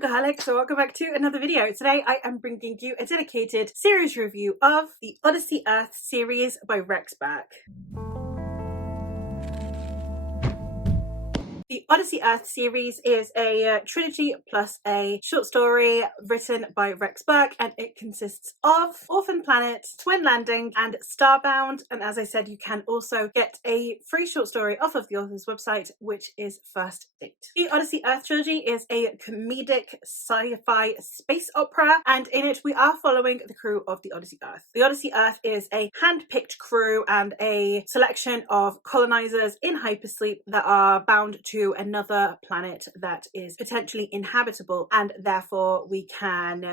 Hello Bookaholics, so welcome back to another video. Today I am bringing you a dedicated series review of the Odyssey Earth series by Rex Burke. The Odyssey Earth series is a trilogy plus a short story written by Rex Burke, and it consists of Orphan Planet, Twin Landing, and Starbound. And as I said, you can also get a free short story off of the author's website, which is First Date. The Odyssey Earth trilogy is a comedic sci-fi space opera, and in it we are following the crew of the Odyssey Earth. The Odyssey Earth is a hand-picked crew and a selection of colonizers in hypersleep that are bound to another planet that is potentially inhabitable, and therefore we can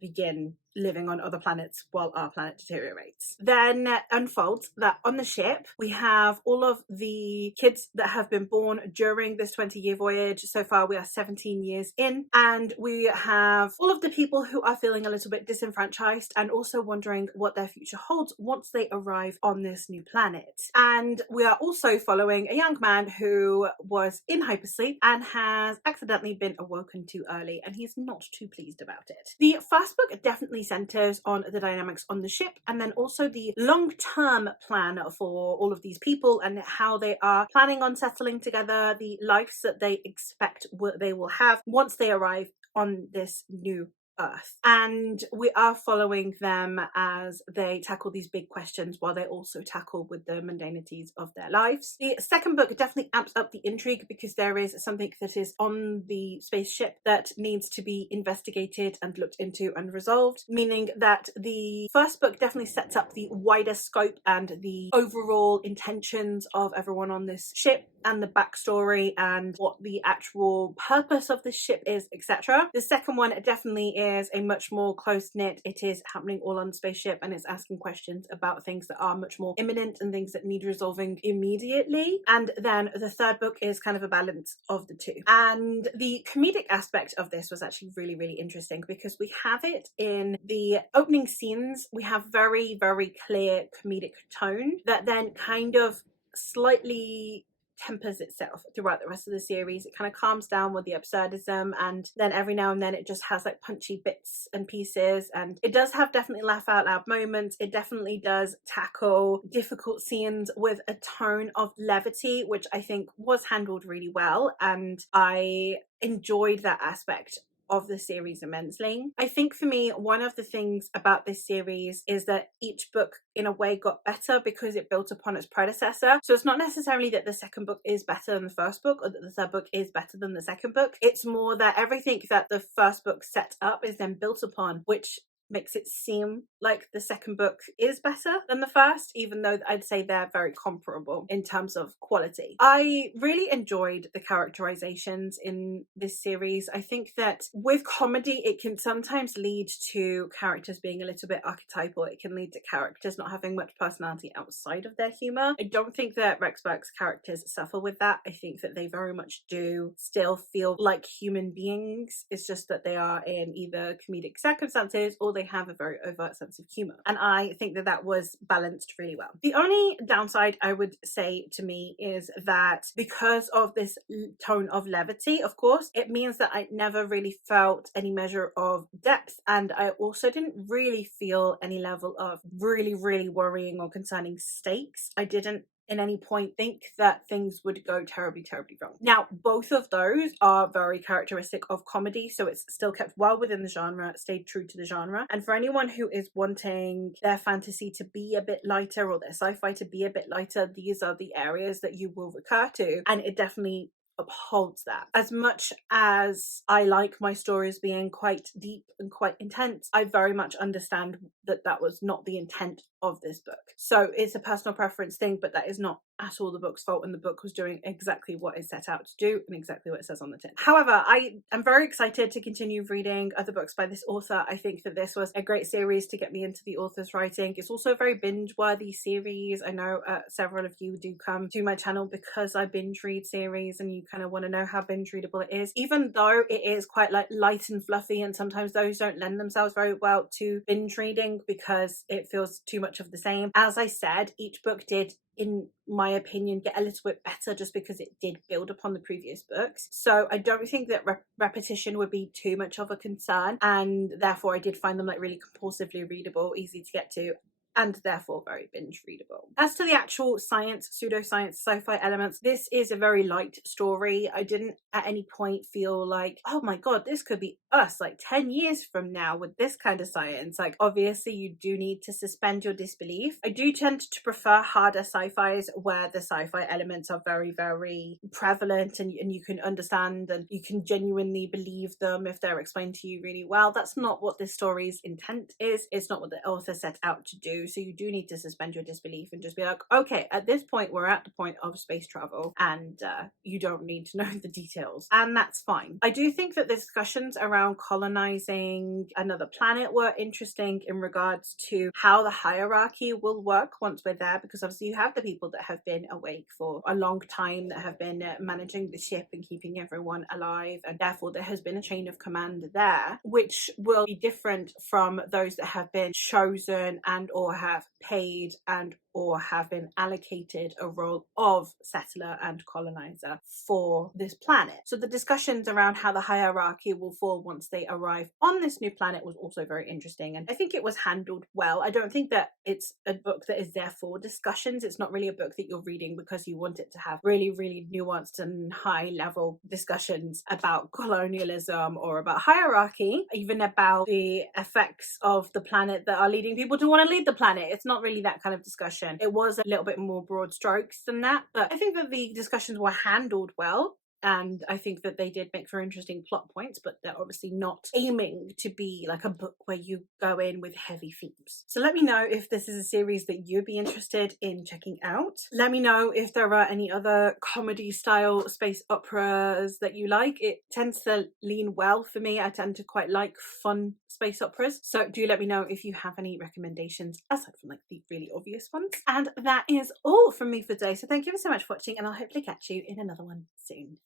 begin living on other planets while our planet deteriorates. Then unfolds that on the ship we have all of the kids that have been born during this 20-year voyage. So far we are 17 years in, and we have all of the people who are feeling a little bit disenfranchised and also wondering what their future holds once they arrive on this new planet. And we are also following a young man who was in hypersleep and has accidentally been awoken too early, and he's not too pleased about it. The first book definitely centers on the dynamics on the ship, and then also the long-term plan for all of these people and how they are planning on settling together, the lives that they expect they will have once they arrive on this new Earth. And we are following them as they tackle these big questions while they also tackle with the mundanities of their lives. The second book definitely amps up the intrigue because there is something that is on the spaceship that needs to be investigated and looked into and resolved, meaning that the first book definitely sets up the wider scope and the overall intentions of everyone on this ship and the backstory and what the actual purpose of the ship is, etc. The second one definitely is a much more close-knit. It is happening all on the spaceship, and it's asking questions about things that are much more imminent and things that need resolving immediately. And then the third book is kind of a balance of the two. And the comedic aspect of this was actually really, really interesting because we have it in the opening scenes. We have very, very clear comedic tone that then kind of slightly tempers itself throughout the rest of the series. It kind of calms down with the absurdism, and then every now and then it just has like punchy bits and pieces, and it does have definitely laugh out loud moments. It definitely does tackle difficult scenes with a tone of levity, which I think was handled really well, and I enjoyed that aspect of the series immensely. I think for me, one of the things about this series is that each book in a way got better because it built upon its predecessor. So it's not necessarily that the second book is better than the first book or that the third book is better than the second book. It's more that everything that the first book set up is then built upon, which makes it seem like the second book is better than the first, even though I'd say they're very comparable in terms of quality. I really enjoyed the characterizations in this series. I think that with comedy, it can sometimes lead to characters being a little bit archetypal. It can lead to characters not having much personality outside of their humor. I don't think that Rex Burke's characters suffer with that. I think that they very much do still feel like human beings. It's just that they are in either comedic circumstances or they have a very overt sense of humor, and I think that that was balanced really well. The only downside I would say to me is that because of this tone of levity, of course, it means that I never really felt any measure of depth, and I also didn't really feel any level of really worrying or concerning stakes. I didn't in any point think that things would go terribly wrong. Now, both of those are very characteristic of comedy, so it's still kept well within the genre, stayed true to the genre. And for anyone who is wanting their fantasy to be a bit lighter or their sci-fi to be a bit lighter, these are the areas that you will recur to, and it definitely upholds that. As much as I like my stories being quite deep and quite intense, I very much understand that that was not the intent of this book. So it's a personal preference thing, but that is not at all the book's fault, and the book was doing exactly what it set out to do and exactly what it says on the tin. However, I am very excited to continue reading other books by this author. I think that this was a great series to get me into the author's writing. It's also a very binge-worthy series. I know several of you do come to my channel because I binge read series and you kind of want to know how binge readable it is, even though it is quite like light and fluffy, and sometimes those don't lend themselves very well to binge reading because it feels too much of the same. As I said, each book did in my opinion, get a little bit better just because it did build upon the previous books. So I don't think that repetition would be too much of a concern, and therefore I did find them like really compulsively readable, easy to get to, and therefore very binge readable. As to the actual science, pseudoscience, sci-fi elements, this is a very light story. I didn't at any point feel like, oh my god, this could be us like 10 years from now with this kind of science. Like, obviously you do need to suspend your disbelief. I do tend to prefer harder sci-fis where the sci-fi elements are very, very prevalent, and you can understand and you can genuinely believe them if they're explained to you really well. That's not what this story's intent is. It's not what the author set out to do. So you do need to suspend your disbelief and just be like, okay, at this point we're at the point of space travel, and you don't need to know the details, and that's fine. I do think that the discussions around colonizing another planet were interesting in regards to how the hierarchy will work once we're there, because obviously you have the people that have been awake for a long time, that have been managing the ship and keeping everyone alive, and therefore there has been a chain of command there, which will be different from those that have been chosen and or have paid and or have been allocated a role of settler and colonizer for this planet. So the discussions around how the hierarchy will fall once they arrive on this new planet was also very interesting, and I think it was handled well. I don't think that it's a book that is there for discussions. It's not really a book that you're reading because you want it to have really, really nuanced and high level discussions about colonialism or about hierarchy, even about the effects of the planet that are leading people to want to lead the planet. It's not really that kind of discussion. It was a little bit more broad strokes than that, but I think that the discussions were handled well, and I think that they did make for interesting plot points, but they're obviously not aiming to be like a book where you go in with heavy themes. So let me know if this is a series that you'd be interested in checking out. Let me know if there are any other comedy style space operas that you like. It tends to lean well for me. I tend to quite like fun space operas. So do let me know if you have any recommendations aside from like the really obvious ones. And that is all from me for today. So thank you so much for watching, and I'll hopefully catch you in another one soon.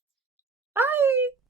Bye!